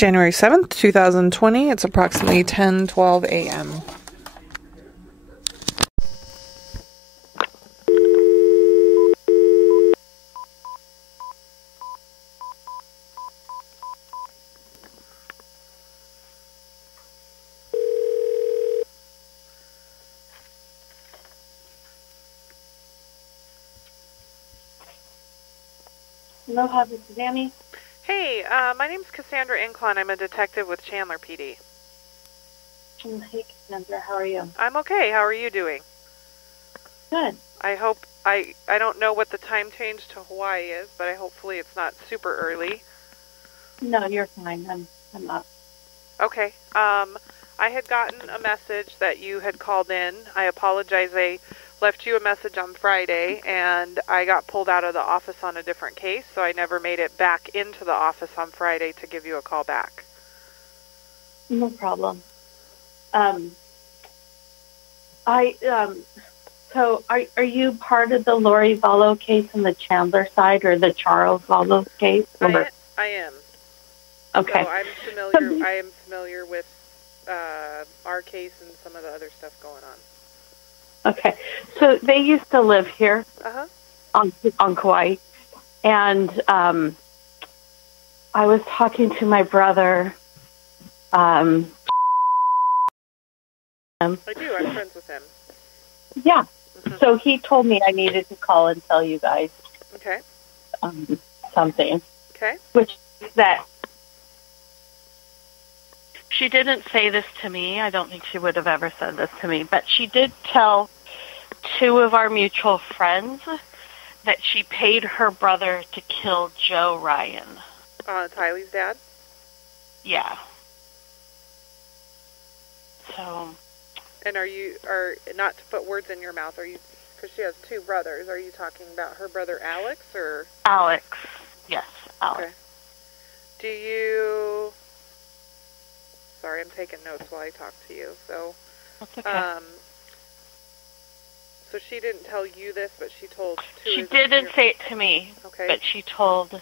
January 7th, 2020. It's approximately 10:12 a.m. Aloha, this is Annie. Hey, my name's Cassandra Inclon. I'm a detective with Chandler PD. Hey, Cassandra, how are you? I'm okay. How are you doing? Good. I hope I don't know what the time change to Hawaii is, but hopefully it's not super early. No, you're fine. I'm up. Okay. I had gotten a message that you had called in. I apologize. I left you a message on Friday, and I got pulled out of the office on a different case, so I never made it back into the office on Friday to give you a call back. No problem. So are you part of the Lori Vallow case on the Chandler side, or the Charles Vallow case? I am. Okay. So I am familiar with our case and some of the other stuff going on. Okay. So they used to live here on Kauai, and I was talking to my brother. I do. I'm friends with him. Yeah. So he told me I needed to call and tell you guys something. Okay. Which is that she didn't say this to me. I don't think she would have ever said this to me. But she did tell two of our mutual friends that she paid her brother to kill Joe Ryan. Tylee's dad? Yeah. So... And are not to put words in your mouth, because she has two brothers, are you talking about her brother Alex, or? Alex, yes, Alex. Okay. Sorry, I'm taking notes while I talk to you, so. That's okay. So she didn't tell you this, but she told two. She didn't say it to me, okay. But she told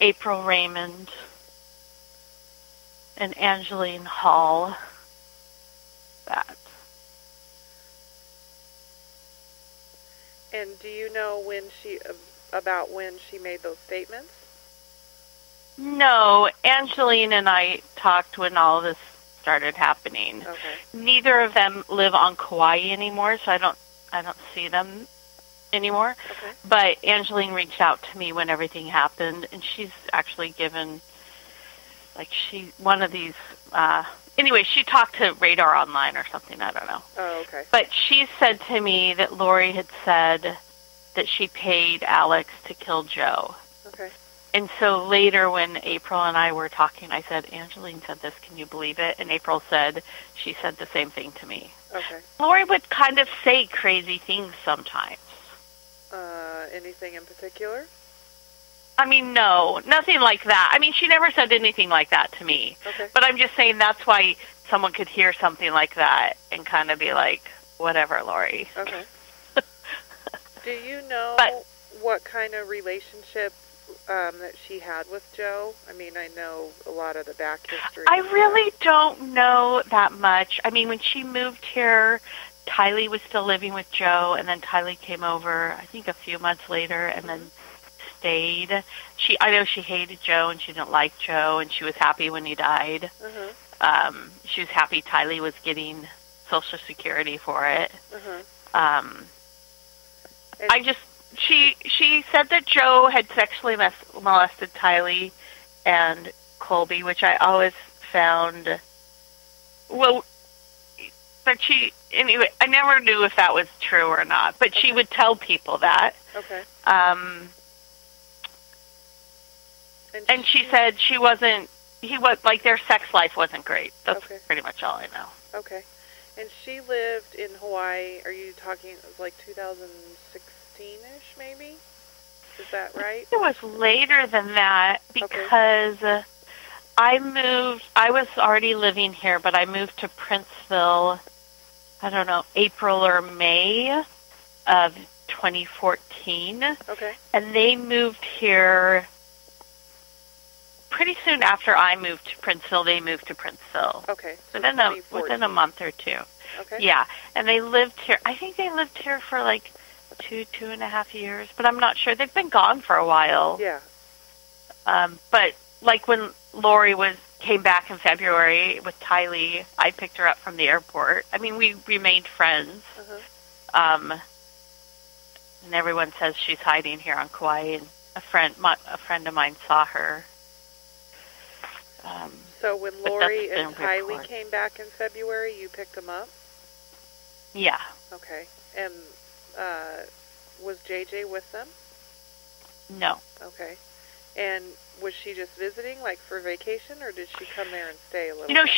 April Raymond and Angeline Hall that. And do you know about when she made those statements? No, Angeline and I talked when all this started happening. Okay. Neither of them live on Kauai anymore, so I don't see them anymore. Okay. But Angeline reached out to me when everything happened, and she's actually given, one of these. Anyway, she talked to Radar Online or something, I don't know. Oh, okay. But she said to me that Lori had said that she paid Alex to kill Joe. Okay. And so later when April and I were talking, I said, Angeline said this, can you believe it? And April said, she said the same thing to me. Okay. Lori would kind of say crazy things sometimes. Anything in particular? I mean, no, nothing like that. I mean, she never said anything like that to me. Okay. But I'm just saying that's why someone could hear something like that and kind of be like, whatever, Lori. Okay. Do you know what kind of relationship that she had with Joe? I mean, I know a lot of the back history. I really don't know that much. I mean, when she moved here, Tylee was still living with Joe, and then Tylee came over, I think, a few months later, and then stayed. I know she hated Joe, and she didn't like Joe, and she was happy when he died. She was happy Tylee was getting Social Security for it. She said that Joe had sexually molested Tylee and Colby, which I always found, but anyway, I never knew if that was true or not, but she would tell people that. Okay. And she said their sex life wasn't great. That's pretty much all I know. Okay. And she lived in Hawaii, are you talking, it was like 2016-ish maybe? Is that right? It was later than that because I was already living here, but I moved to Princeville, I don't know, April or May of 2014. Okay. And they moved here pretty soon after I moved to Princeville, they moved to Princeville. Okay. So within a month or two. Okay. Yeah, and they lived here. I think they lived here for like 2.5 years, but I'm not sure. They've been gone for a while. Yeah. But like when Lori came back in February with Tylee, I picked her up from the airport. I mean, we remained friends. Uh-huh. And everyone says she's hiding here on Kauai, and a friend of mine saw her. So when Lori and Tylee came back in February, you picked them up? Yeah. Okay. And was JJ with them? No. Okay. And was she just visiting, like for vacation, or did she come there and stay a little bit?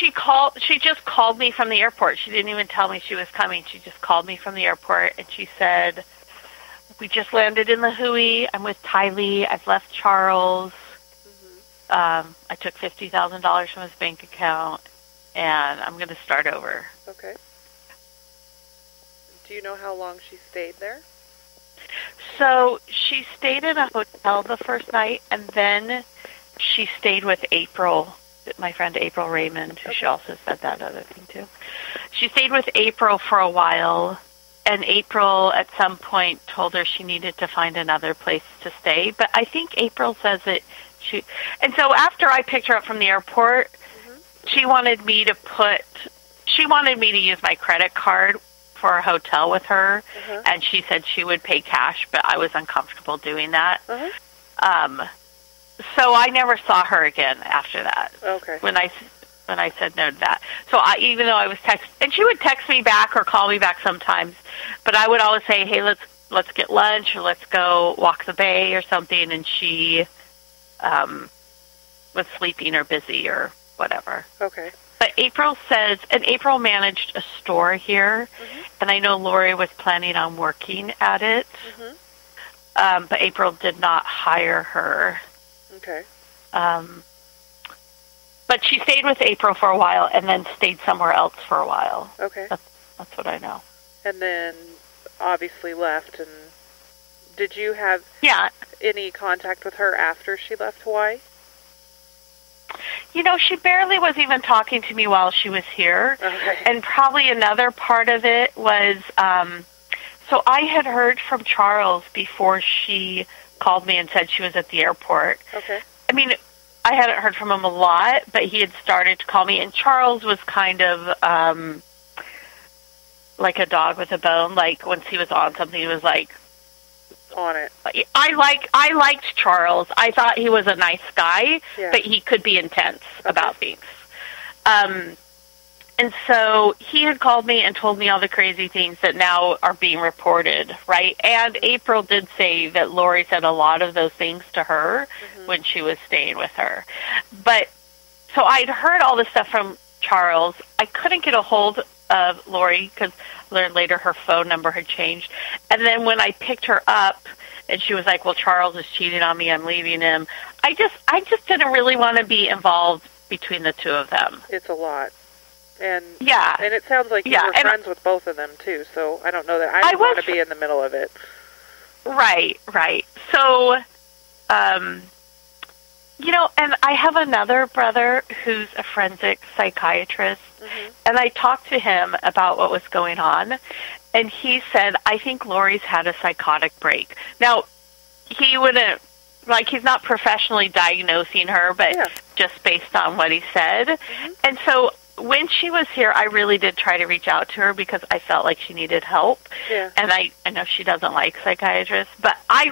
She just called me from the airport. She didn't even tell me she was coming. She just called me from the airport, and she said, "We just landed in the Hui. I'm with Tylee. I've left Charles. I took $50,000 from his bank account, and I'm going to start over." Okay. Do you know how long she stayed there? So she stayed in a hotel the first night, and then she stayed with April, my friend April Raymond, who she also said that other thing too. She stayed with April for a while, and April at some point told her she needed to find another place to stay. But I think April says that and so after I picked her up from the airport, she wanted me to use my credit card for a hotel with her, and she said she would pay cash, but I was uncomfortable doing that. So I never saw her again after that. Okay. When I said no to that. So even though I was and she would text me back or call me back sometimes, but I would always say, "Hey, let's get lunch, or let's go walk the bay or something," and she was sleeping or busy or whatever. Okay. But April says, and April managed a store here, and I know Lori was planning on working at it, but April did not hire her. Okay. But she stayed with April for a while and then stayed somewhere else for a while. Okay. That's what I know. And then obviously left. And did you have any contact with her after she left Hawaii? She barely was even talking to me while she was here. Okay. And probably another part of it was, so I had heard from Charles before she called me and said she was at the airport. Okay. I mean, I hadn't heard from him a lot, but he had started to call me, and Charles was kind of like a dog with a bone. Like, once he was on something, he was like, on it. I liked Charles. I thought he was a nice guy, but he could be intense about things. And so he had called me and told me all the crazy things that now are being reported, right? And April did say that Lori said a lot of those things to her when she was staying with her. But so I'd heard all this stuff from Charles. I couldn't get a hold of Lori because I learned later her phone number had changed. And then when I picked her up and she was like, "Well, Charles is cheating on me, I'm leaving him," I just didn't really want to be involved between the two of them. It's a lot. And and it sounds like you were friends with both of them too, so I don't know that I want to be in the middle of it. Right. So, and I have another brother who's a forensic psychiatrist, and I talked to him about what was going on, and he said, "I think Lori's had a psychotic break." Now, he wouldn't, he's not professionally diagnosing her, but just based on what he said. And so when she was here, I really did try to reach out to her because I felt like she needed help. Yeah. And I know she doesn't like psychiatrists, but I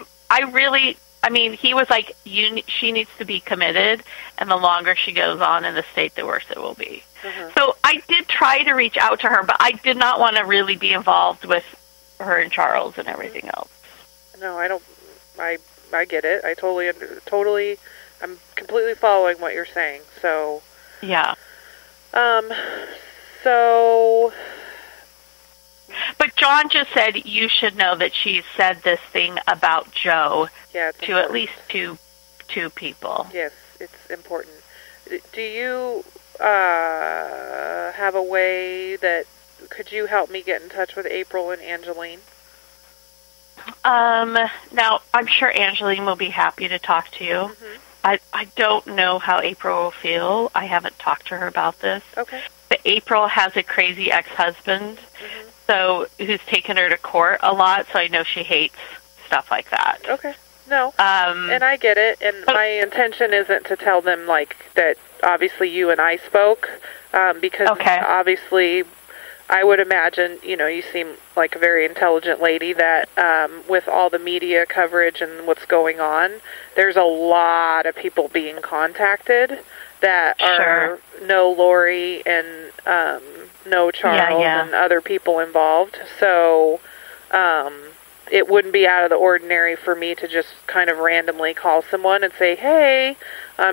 mean, he was like, she needs to be committed, and the longer she goes on in the state, the worse it will be. So I did try to reach out to her, but I did not want to really be involved with her and Charles and everything else. No, I don't. I get it. I totally, I'm completely following what you're saying. So. Yeah. So. But John just said you should know that she said this thing about Joe to at least two people. Yes, it's important. Do you have a way that could you help me get in touch with April and Angeline? Now, I'm sure Angeline will be happy to talk to you. I don't know how April will feel. I haven't talked to her about this. Okay. But April has a crazy ex-husband, so who's taken her to court a lot, so I know she hates stuff like that. Okay. No. And I get it, and my intention isn't to tell them, like, that obviously you and I spoke, because obviously I would imagine, you know, you seem like a very intelligent lady that with all the media coverage and what's going on, there's a lot of people being contacted that know Lori and know Charles and other people involved. So it wouldn't be out of the ordinary for me to just kind of randomly call someone and say, hey,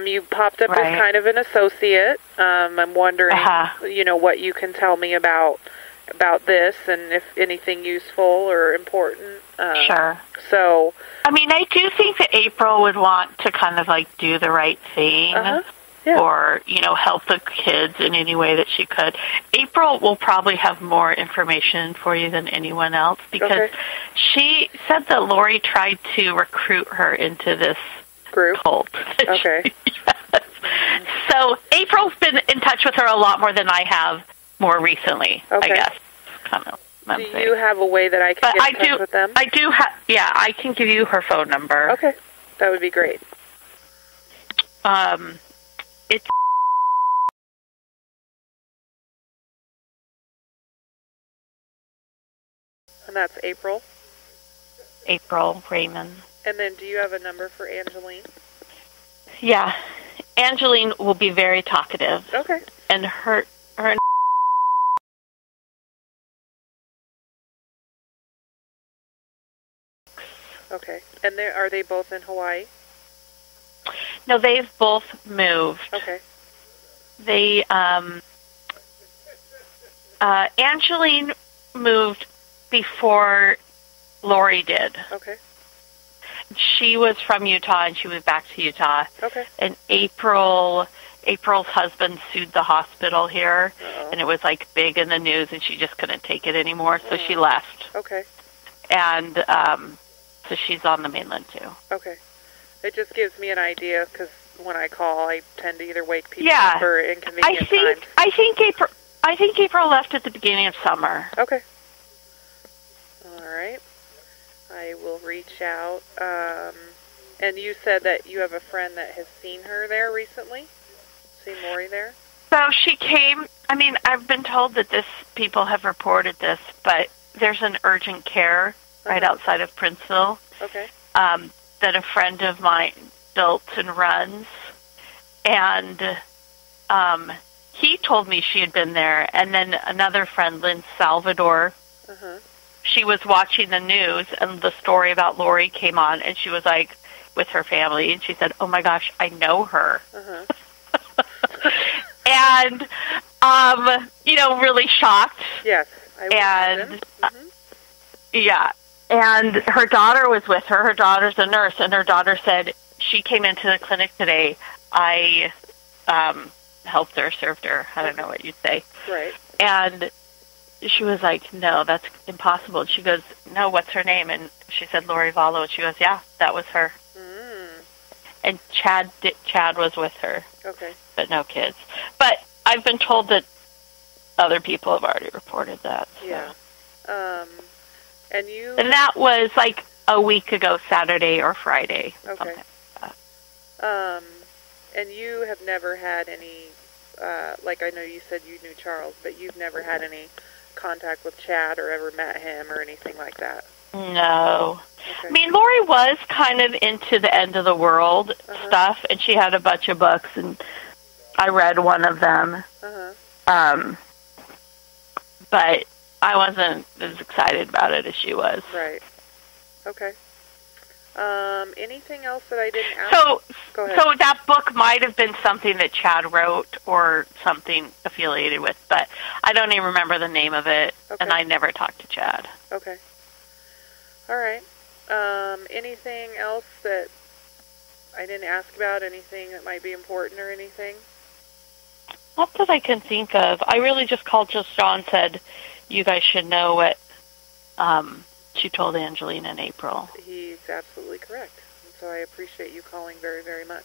you popped up as kind of an associate. I'm wondering, you know, what you can tell me about this and if anything useful or important. So, I mean, I do think that April would want to kind of like do the right thing. Or, you know, help the kids in any way that she could. April will probably have more information for you than anyone else because she said that Lori tried to recruit her into this group. Cult. Okay. So April's been in touch with her a lot more than I have more recently, I guess. Kind of. Do you have a way that I can get in touch with them? I do have, I can give you her phone number. Okay. That would be great. It's and that's April? April Raymond. And then do you have a number for Angeline? Yeah. Angeline will be very talkative. Okay. And her Okay. And are they both in Hawaii? No, they've both moved. Okay. They, Angeline moved before Lori did. Okay. She was from Utah, and she moved back to Utah. Okay. And April's husband sued the hospital here, and it was, like, big in the news, and she just couldn't take it anymore, so she left. Okay. And so she's on the mainland, too. Okay. It just gives me an idea because when I call, I tend to either wake people up or inconvenient times. I think April left at the beginning of summer. Okay. All right. I will reach out. And you said that you have a friend that has seen her there recently? Seen Lori there? So she came. I mean, I've been told that people have reported this, but there's an urgent care right outside of Princeville. Okay. That a friend of mine built and runs, and he told me she had been there, and then another friend, Lynn Salvador, she was watching the news, and the story about Lori came on, and she was like with her family, and she said, oh my gosh, I know her. And, you know, really shocked. Yes, I would imagine. Yeah. And her daughter was with her. Her daughter's a nurse, and her daughter said, she came into the clinic today. I helped her, served her. I don't know what you'd say. Right. And she was like, no, that's impossible. And she goes, no, what's her name? And she said, Lori Vallow. And she goes, yeah, that was her. And Chad was with her. Okay. But no kids. But I've been told that other people have already reported that. So. Yeah. And that was like a week ago, Saturday or Friday. Okay. Like that. And you have never had any, like I know you said you knew Charles, but you've never had any contact with Chad or ever met him or anything like that? No. Okay. I mean, Lori was kind of into the end of the world stuff, and she had a bunch of books, and I read one of them. But I wasn't as excited about it as she was. Right. Okay. Anything else that I didn't ask? Go ahead. So that book might have been something that Chad wrote or something affiliated with, but I don't even remember the name of it, and I never talked to Chad. Okay. All right. Anything else that I didn't ask about? Anything that might be important or anything? Not that I can think of. I really just called John and said, you guys should know what she told Angeline in April. He's absolutely correct. And so I appreciate you calling very, very much.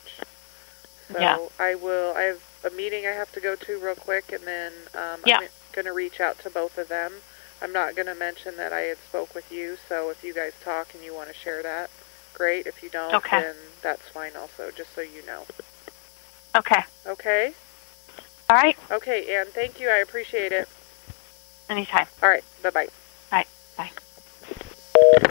So Yeah. I have a meeting I have to go to real quick, and then Yeah. I'm going to reach out to both of them. I'm not going to mention that I had spoke with you, so if you guys talk and you want to share that, great. If you don't, Okay. then that's fine also, just so you know. Okay. Okay? All right. Okay, Ann, thank you. I appreciate it. Anytime. All right, bye-bye. All right. Bye.